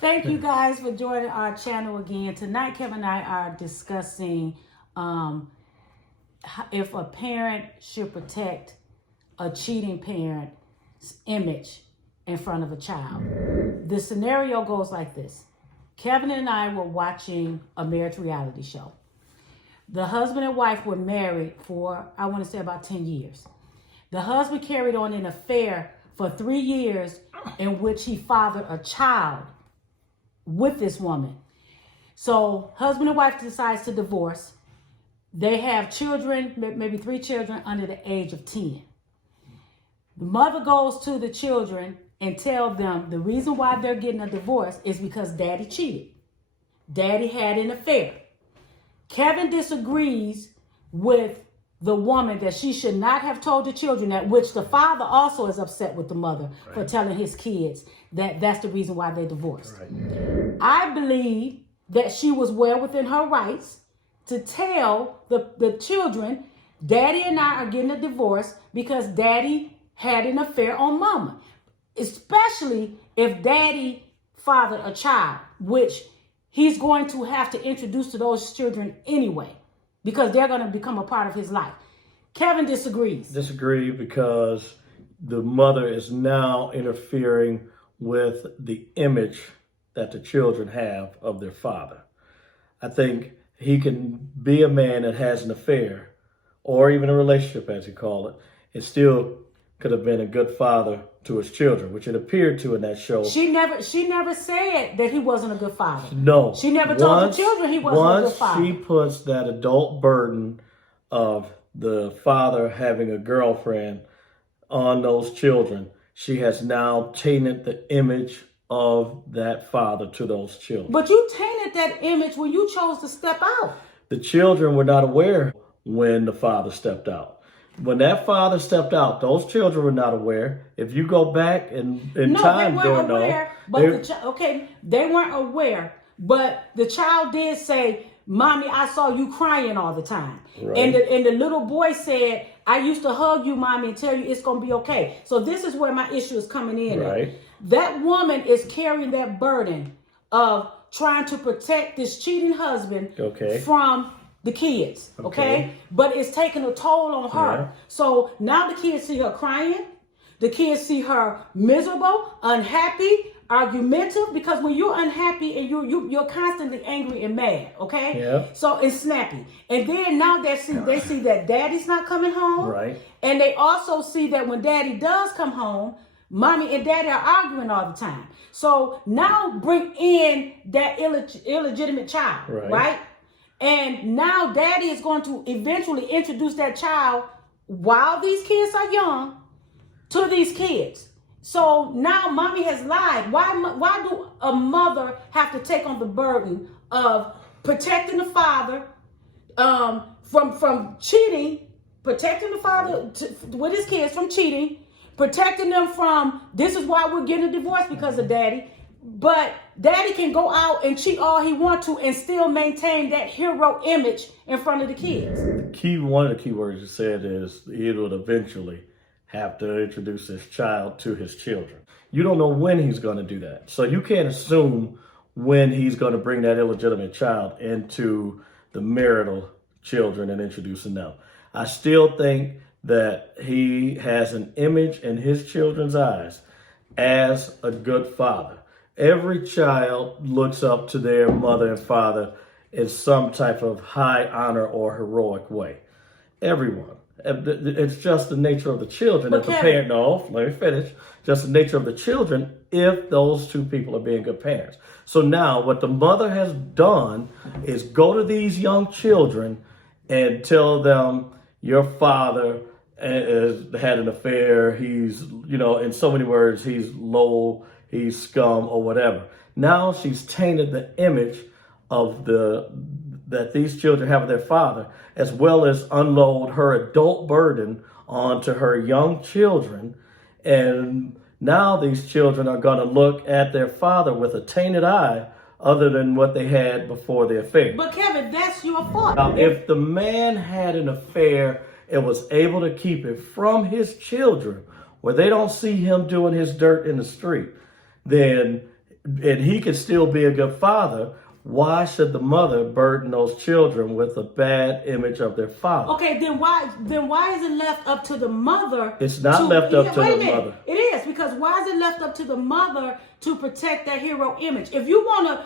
Thank you guys for joining our channel again. Tonight, Kevin and I are discussing if a parent should protect a cheating parent's image in front of a child. The scenario goes like this. Kevin and I were watching a marriage reality show. The husband and wife were married for, I want to say, about 10 years. The husband carried on an affair for 3 years in which he fathered a child with this woman. So husband and wife decides to divorce. They have children, maybe 3 children under the age of 10. The mother goes to the children and tells them the reason why they're getting a divorce is because daddy cheated. Daddy had an affair. Kevin disagrees with the woman that she should not have told the children that, which the father also is upset with the mother for telling his kids that that's the reason why they divorced. I believe that she was well within her rights to tell the children, daddy and I are getting a divorce because daddy had an affair on mama. Especially if daddy fathered a child, which he's going to have to introduce to those children anyway, because they're going to become a part of his life. Kevin disagrees. Disagree because the mother is now interfering with the image that the children have of their father. I think he can be a man that has an affair or even a relationship, as you call it, and still could have been a good father to his children, which it appeared to in that show. She never said that he wasn't a good father. No. She never told the children he wasn't a good father. Once she puts that adult burden of the father having a girlfriend on those children, she has now tainted the image of that father to those children. But you tainted that image when you chose to step out. The children were not aware when the father stepped out. When that father stepped out, those children were not aware. If you go back in time, they weren't aware. They weren't aware. But the child did say, "Mommy, I saw you crying all the time." Right. And the little boy said, "I used to hug you, Mommy, and tell you it's gonna be okay." So this is where my issue is coming in. Right. That woman is carrying that burden of trying to protect this cheating husband from the kids, okay? But it's taking a toll on her. Yeah. So now the kids see her crying. The kids see her miserable, unhappy, argumentative, because when you're unhappy and you're constantly angry and mad, okay? Yeah. So it's snappy. And then now they see that daddy's not coming home. Right. And they also see that when daddy does come home, mommy and daddy are arguing all the time. So now bring in that illegitimate child, right? And now daddy is going to eventually introduce that child while these kids are young to these kids. So now mommy has lied. Why do a mother have to take on the burden of protecting the father from cheating, protecting the father with his kids from cheating, protecting them from, this is why we're getting a divorce because of daddy. But daddy can go out and cheat all he wants to and still maintain that hero image in front of the kids. One of the key words you said is he would eventually have to introduce his child to his children. You don't know when he's going to do that. So you can't assume when he's going to bring that illegitimate child into the marital children and introducing them. I still think that he has an image in his children's eyes as a good father. Every child looks up to their mother and father in some type of high honor or heroic way. Everyone. It's just the nature of the children. If the parent, no, let me finish. Just the nature of the children if those two people are being good parents. So now what the mother has done is go to these young children and tell them, your father has had an affair. He's, in so many words, he's low, he's scum or whatever. Now she's tainted the image of that these children have of their father, as well as unload her adult burden onto her young children. And now these children are going to look at their father with a tainted eye other than what they had before the affair. But Kevin, that's your fault. Now, if the man had an affair and was able to keep it from his children, where they don't see him doing his dirt in the street, then and he can still be a good father, why should the mother burden those children with a bad image of their father? Okay, then why is it left up to the mother? It's not left up to wait a the minute. mother. It is, because why is it left up to the mother to protect that hero image? If you want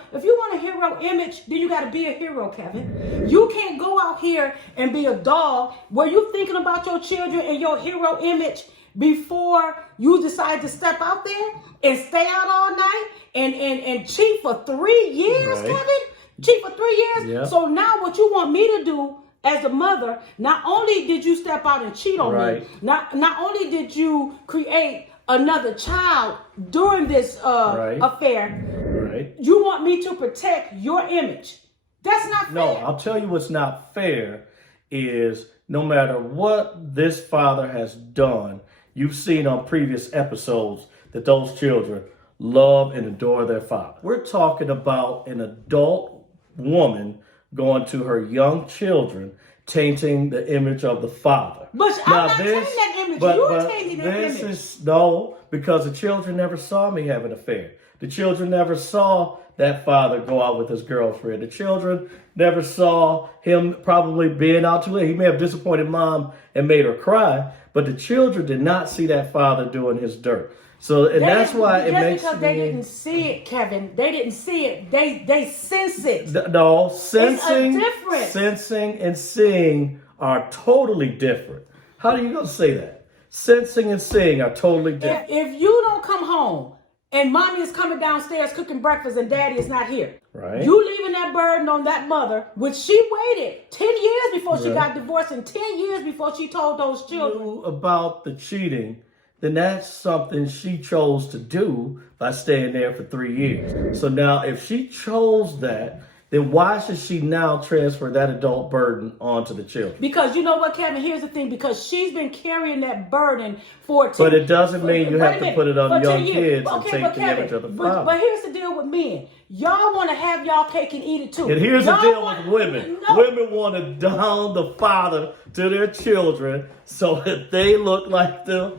a hero image, then you got to be a hero, Kevin. You can't go out here and be a dog where you thinking about your children and your hero image before you decide to step out there and stay out all night and cheat for 3 years, Right. Kevin? Cheat for 3 years? Yeah. So now what you want me to do as a mother, not only did you step out and cheat on me, Right. not only did you create another child during this Right. affair, Right? you want me to protect your image. That's not fair. No, I'll tell you what's not fair is no matter what this father has done, you've seen on previous episodes that those children love and adore their father. We're talking about an adult woman going to her young children, tainting the image of the father. But I'm not tainting that image. You're tainting that image. No, because the children never saw me have an affair. The children never saw that father go out with his girlfriend. The children never saw him probably being out too late. He may have disappointed mom and made her cry, but the children did not see that father doing his dirt. So, and that's why it makes because they didn't see it, Kevin. They didn't see it. They sense it. No, sensing, It's a difference. sensing and seeing are totally different. How are you going to say that? Sensing and seeing are totally different. If you don't come home and mommy is coming downstairs cooking breakfast and daddy is not here, Right. you leaving that burden on that mother, which she waited 10 years before she Right. got divorced and 10 years before she told those children. Knew about the cheating, then that's something she chose to do by staying there for 3 years. So now if she chose that, then why should she now transfer that adult burden onto the children? Because you know what, Kevin? Here's the thing. Because she's been carrying that burden for 10 But it doesn't mean you wait a have to minute, put it on for young 10 years. kids and Okay, take but the Kevin, image of the father. but here's the deal with men. Y'all want to have y'all cake and eat it too. And here's the Y'all deal want- with women. No. Women want to down the father to their children so that they look like the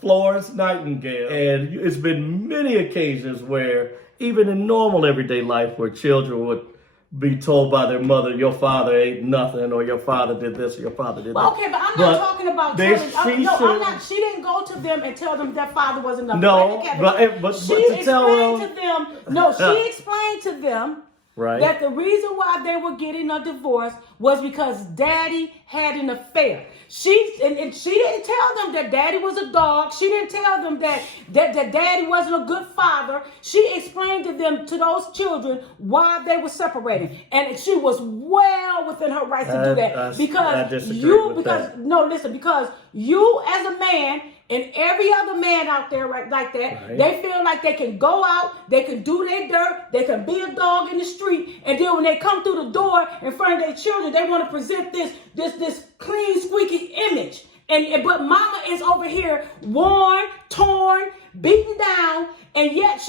Florence Nightingale. And it's been many occasions where, even in normal everyday life, where children would be told by their mother, your father ain't nothing, or your father did this, or your father did that. Well, okay, but I'm not talking about telling. She didn't go to them and tell them their father wasn't nothing. No, Kevin, but she to tell explained to them. No, she explained to them Right. that the reason why they were getting a divorce was because daddy had an affair. She didn't tell them that daddy was a dog. She didn't tell them that daddy wasn't a good father. She explained to them, to those children, why they were separating. And she was well within her rights to do that. I Because disagree with that. no, listen, because you as a man and every other man out there like that, Right. they feel like they can go out, they can do their dirt, they can be a dog in the street, and then when they come through the door in front of their children, they want to present this clean, squeaky image. But mama is over here worn, torn, beaten down, and yet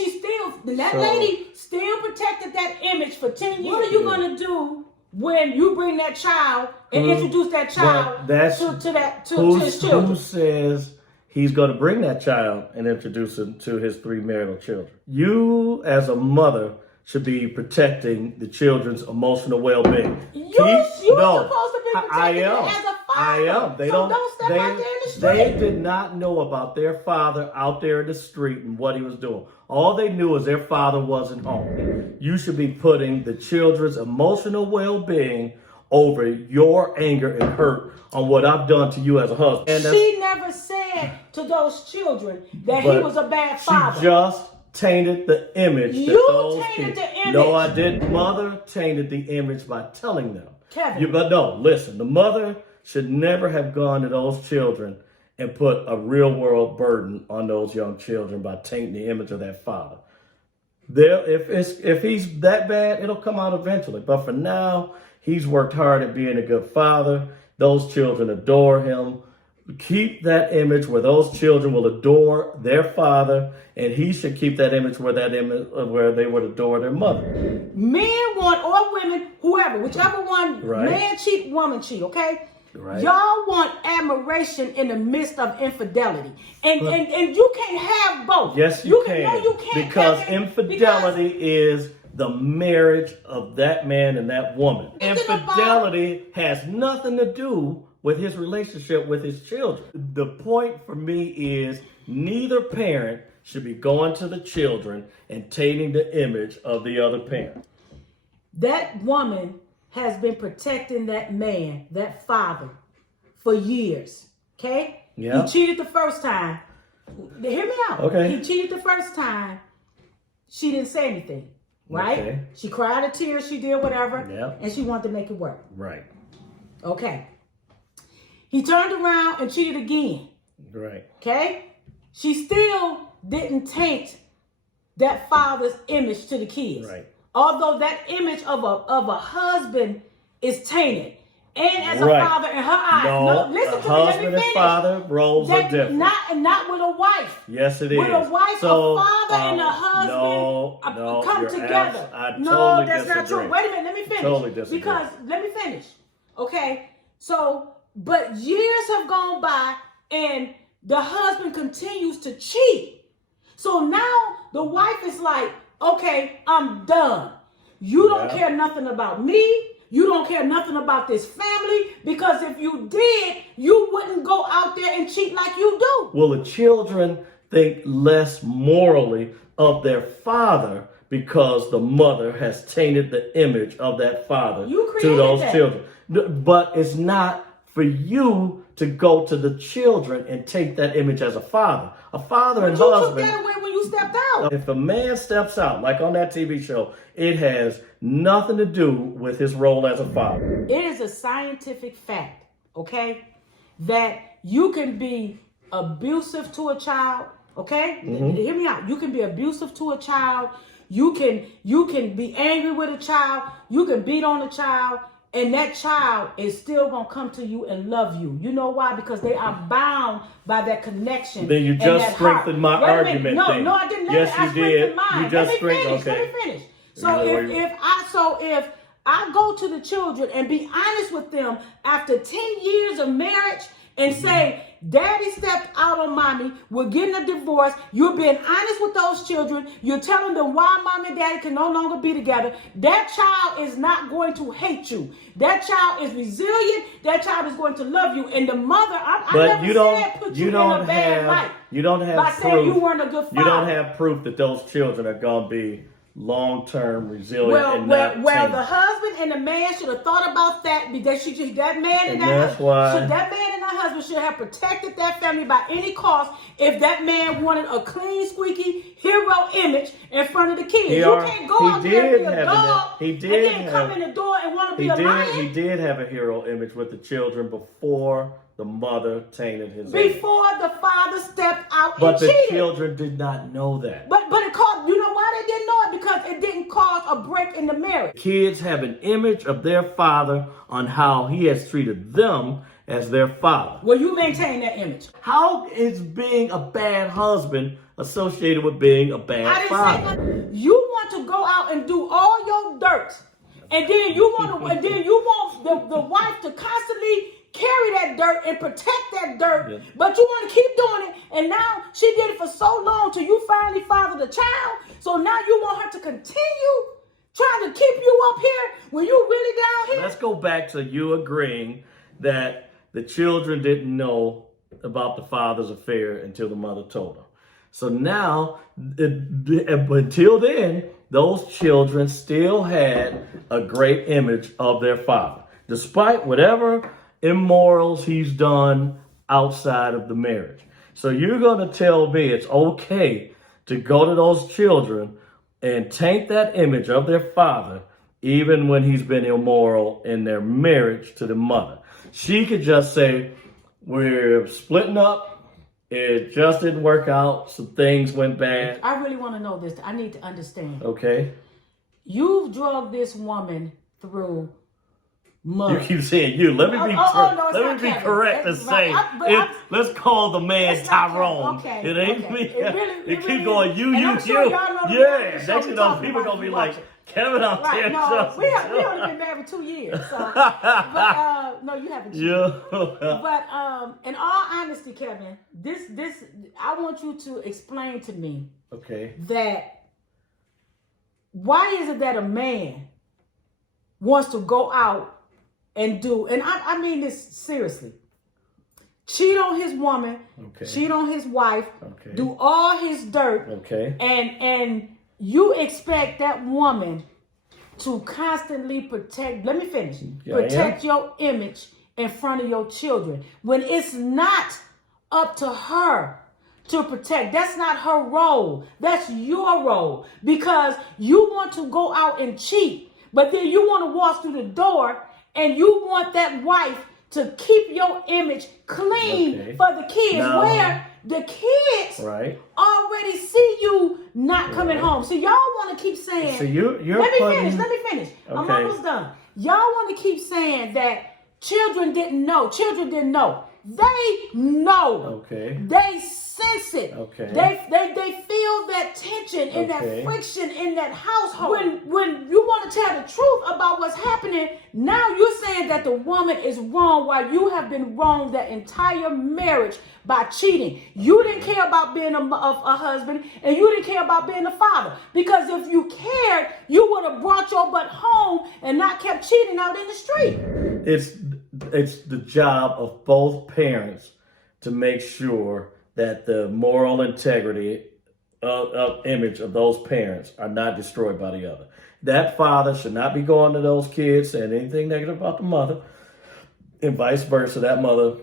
that lady still protected that image for 10 years. What are you going to do when you bring that child and introduce that child to his children? Who says he's going to bring that child and introduce him to his 3 marital children? You, as a mother, should be protecting the children's emotional well-being. You're supposed to be protecting I it am. as a father. I am. Don't step out there in the street. They did not know about their father out there in the street and what he was doing. All they knew is their father wasn't home. You should be putting the children's emotional well-being over your anger and hurt on what I've done to you as a husband. And she never said to those children that he was a bad father. She just tainted the image. You tainted the image. No, I didn't. Mother tainted the image by telling them. Kevin. But no, listen. The mother should never have gone to those children and put a real world burden on those young children by tainting the image of that father. If he's that bad, it'll come out eventually. But for now, he's worked hard at being a good father. Those children adore him. Keep that image where those children will adore their father, and he should keep that image where they would adore their mother. Men want, or women, whoever, whichever one, Right. man cheat, woman cheat, okay? Right. Y'all want admiration in the midst of infidelity. And you can't have both. Yes, you can. No, you can't. Because infidelity is the marriage of that man and that woman. Infidelity has nothing to do with his relationship with his children. The point for me is neither parent should be going to the children and tainting the image of the other parent. That woman has been protecting that man, that father, for years. Okay? Yeah. He cheated the first time. Hear me out. Okay. He cheated the first time. She didn't say anything. Right? Okay. She cried a tear, she did whatever. Yeah. And she wanted to make it work. Right. Okay. He turned around and cheated again. Right. Okay? She still didn't taint that father's image to the kids. Right. Although that image of a husband is tainted. And as a Right. father in her eyes. No, listen to me, let me husband finish. and father roles are different. Not with a wife. Yes, it is. With a wife, So, a father, and a husband come together. Totally that's disagree. not true. Wait a minute, let me finish. Totally disagree. Because, let me finish. Okay? So, but years have gone by and the husband continues to cheat. So now the wife is like, okay, I'm done. You don't care nothing about me. You don't care nothing about this family, because if you did, you wouldn't go out there and cheat like you do. Well, the children think less morally of their father because the mother has tainted the image of that father to those children. But it's not for you to go to the children and take that image as a father. A father and husband. You took that away when you stepped out. If a man steps out, like on that TV show, it has nothing to do with his role as a father. It is a scientific fact, okay, that you can be abusive to a child, okay? Mm-hmm. Hear me out. You can be abusive to a child. You can be angry with a child. You can beat on a child. And that child is still going to come to you and love you. You know why? Because they are bound by that connection. Then you just strengthened my argument. No, I didn't. Yes, you did. Mine. You just strengthened. Let me finish. So if I go to the children and be honest with them after 10 years of marriage and say, Daddy stepped out on mommy, we're getting a divorce, you're being honest with those children, you're telling them why mom and daddy can no longer be together, that child is not going to hate you. That child is resilient. That child is going to love you. And the mother, I never said put you in a bad light. You don't have by proof. Saying you weren't a good father. You don't have proof that those children are going to be long-term resilient. Well, the husband and the man should have thought about that, because that man and that husband should have protected that family by any cost if that man wanted a clean, squeaky hero image in front of the kids. You can't go out there and be a dog and then come in the door and want to be a lion. He did have a hero image with the children before the mother tainted his image. Before the father stepped out and But the cheated. children did not know that. But it caused, you know why they didn't know it? Because it didn't cause a break in the marriage. Kids have an image of their father on how he has treated them as their father. Well, you maintain that image. How is being a bad husband associated with being a bad father? I didn't say that. You want to go out and do all your dirt, and then you want the wife to constantly carry that dirt and protect that dirt, Yep. but you want to keep doing it, and now she did it for so long till you finally fathered a child, so now you want her to continue trying to keep you up here when you really down here? Let's go back to you agreeing that the children didn't know about the father's affair until the mother told them. So now, until then, those children still had a great image of their father, despite whatever immorals he's done outside of the marriage. So you're going to tell me it's okay to go to those children and taint that image of their father, even when he's been immoral in their marriage to the mother. She could just say, we're splitting up. It just didn't work out. Some things went bad. I really want to know this. I need to understand. Okay. You've drugged this woman through mother. You keep saying you. Let me be, no, let me be correct and say, let's call the man Tyrone. Okay, it ain't okay. me. It keep really going, is. you. I'm sure y'all know the Yeah, show next we you know, talking people about going to be if you like, watch it. Kevin out Right, there. no, we only been married 2 years, so. But, no, you haven't. Yeah. But, in all honesty, Kevin, this, I want you to explain to me. Okay. That why is it that a man wants to go out and do, and I mean this seriously, cheat on his woman, cheat on his wife, do all his dirt, and you expect that woman to constantly protect, let me finish, protect your image in front of your children when it's not up to her to protect. That's not her role. That's your role. Because you want to go out and cheat, but then you want to walk through the door and you want that wife to keep your image clean for the kids, where the kids already see you not coming home. So y'all want to keep saying, so you're let me finish. I'm almost done. Y'all want to keep saying that children didn't know. Children didn't know. They know. They sense it. They feel that tension and that friction in that household. When you want to tell the truth about what's happening, now you're saying that the woman is wrong while you have been wrong that entire marriage by cheating. You didn't care about being a husband, and you didn't care about being a father. Because if you cared, you would have brought your butt home and not kept cheating out in the street. It's the job of both parents to make sure that the moral integrity of image of those parents are not destroyed by the other. That father should not be going to those kids saying anything negative about the mother, and vice versa. That mother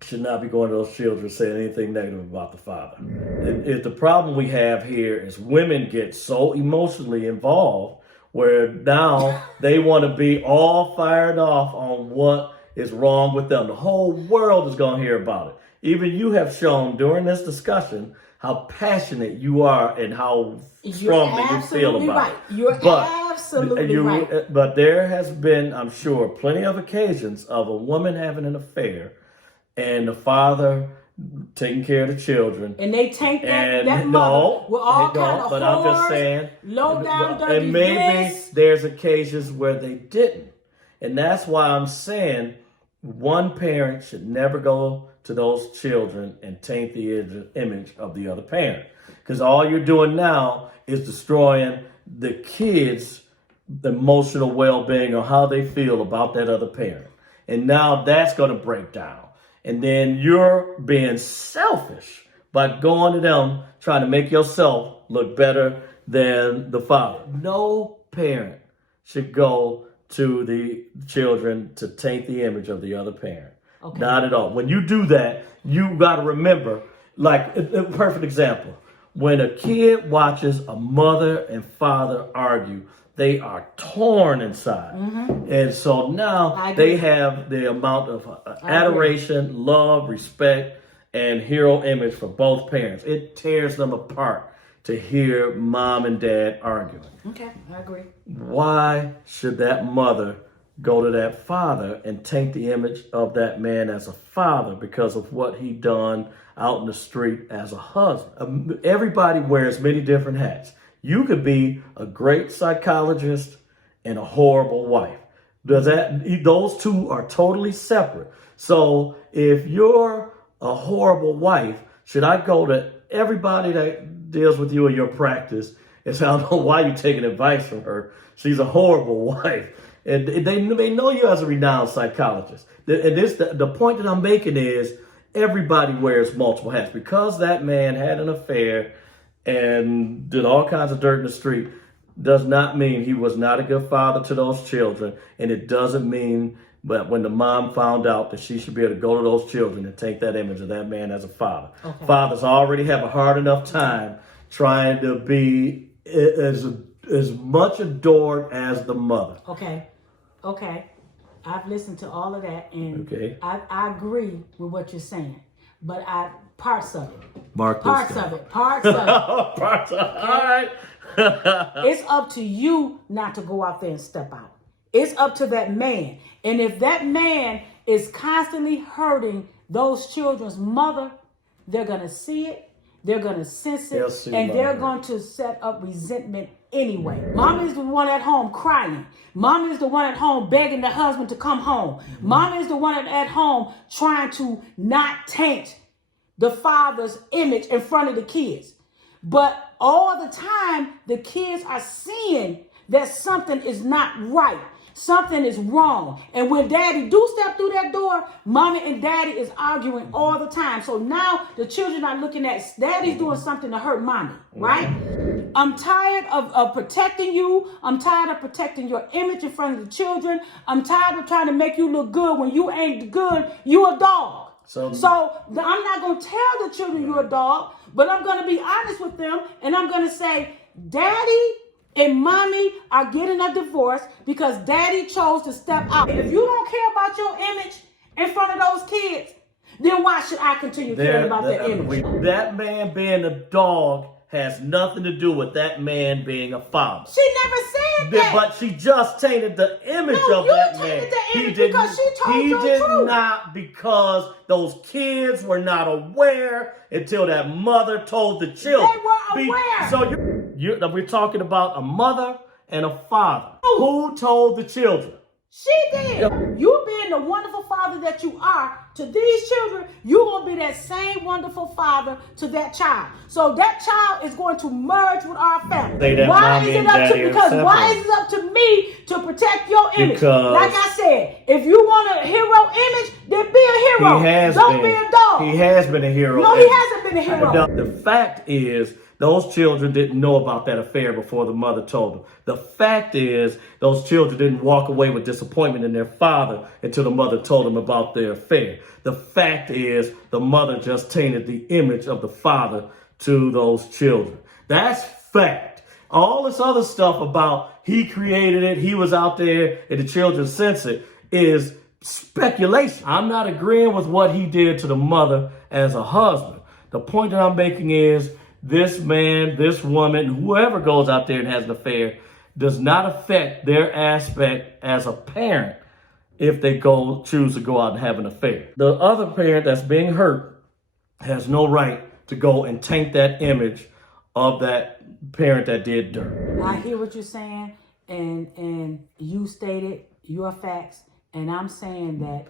should not be going to those children saying anything negative about the father. The problem we have here is women get so emotionally involved where now they want to be all fired off on what is wrong with them. The whole world is going to hear about it. Even you have shown during this discussion how passionate you are and how strongly you feel about it. You're absolutely right. But there has been, I'm sure, plenty of occasions of a woman having an affair and the father taking care of the children. And they tank that mother with all kind of but I'm just saying, low down dirty. And maybe there's occasions where they didn't. And that's why I'm saying one parent should never go to those children and taint the image of the other parent. Because all you're doing now is destroying the kids' emotional well-being or how they feel about that other parent. And now that's going to break down. And then you're being selfish by going to them, trying to make yourself look better than the father. No parent should go to the children to taint the image of the other parent. Not at all. When you do that, you got to remember, like a perfect example, when a kid watches a mother and father argue, they are torn inside. And so now they have the amount of adoration, love, respect, and hero image for both parents. It tears them apart to hear mom and dad arguing. Okay, I agree. Why should that mother go to that father and taint the image of that man as a father because of what he done out in the street as a husband? Everybody wears many different hats. You could be a great psychologist and a horrible wife. Those two are totally separate. So if you're a horrible wife, should I go to everybody that deals with you in your practice and say, I don't know why you're taking advice from her. She's a horrible wife. And they know you as a renowned psychologist. And the point that I'm making is everybody wears multiple hats. Because that man had an affair and did all kinds of dirt in the street does not mean he was not a good father to those children. And it doesn't mean that when the mom found out that she should be able to go to those children and take that image of that man as a father. Fathers already have a hard enough time trying to be as much adored as the mother. Okay. I've listened to all of that, and I agree with what you're saying. But parts of it. Parts of it. All right. It's up to you not to go out there and step out. It's up to that man. And if that man is constantly hurting those children's mother, they're going to see it, they're going to sense it, and they're going to set up resentment anyway. Mama is the one at home crying. Mama is the one at home begging the husband to come home. Mama is the one at home trying to not taint the father's image in front of the kids. But all the time, the kids are seeing that something is not right. Something is wrong. And when daddy do step through that door, mommy and daddy is arguing all the time. So now the children are looking at daddy's doing something to hurt mommy, right? I'm tired of protecting you. I'm tired of protecting your image in front of the children. I'm tired of trying to make you look good when you ain't good. You a dog. So I'm not going to tell the children you're a dog, but I'm going to be honest with them. And I'm going to say, daddy and mommy are getting a divorce because daddy chose to step out. If you don't care about your image in front of those kids, then why should I continue caring about their image? That man being a dog has nothing to do with that man being a father. She never said that. But she just tainted the image of that man. You tainted the image because she told you the truth. He did not, because those kids were not aware until that mother told the children. They were aware. So we're talking about a mother and a father. Who told the children? She did. You being the wonderful father that you are to these children, you're going to be that same wonderful father to that child. So that child is going to merge with our family. Why is it up to me to protect your image? Because, like I said, if you want a hero image, then be a hero. Don't be a dog. He has been a hero. No, he hasn't been a hero. The fact is, those children didn't know about that affair before the mother told them. The fact is, those children didn't walk away with disappointment in their father until the mother told them about their affair. The fact is, the mother just tainted the image of the father to those children. That's fact. All this other stuff about he created it, he was out there, and the children sense it, is speculation. I'm not agreeing with what he did to the mother as a husband. The point that I'm making is, this man, this woman, whoever goes out there and has an affair, does not affect their aspect as a parent if they choose to go out and have an affair. The other parent that's being hurt has no right to go and taint that image of that parent that did dirt. I hear what you're saying, and you stated your facts, and I'm saying that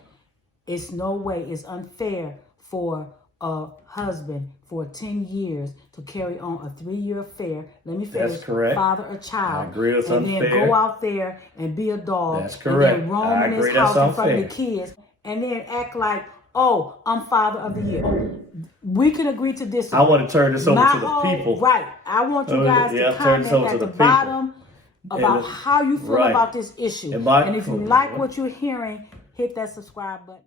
it's no way, it's unfair for a husband for 10 years to carry on a 3-year affair. Let me finish. That's correct. Father a child. I agree, it's unfair. Then go out there and be a dog. That's correct. And then roam in his house in front of the kids. And then act like, oh, I'm father of the year. Oh, we can agree to disagree. I want to turn this over to the people. Right. I want you guys to comment at the bottom about how you feel about this issue. And if you like what you're hearing, hit that subscribe button.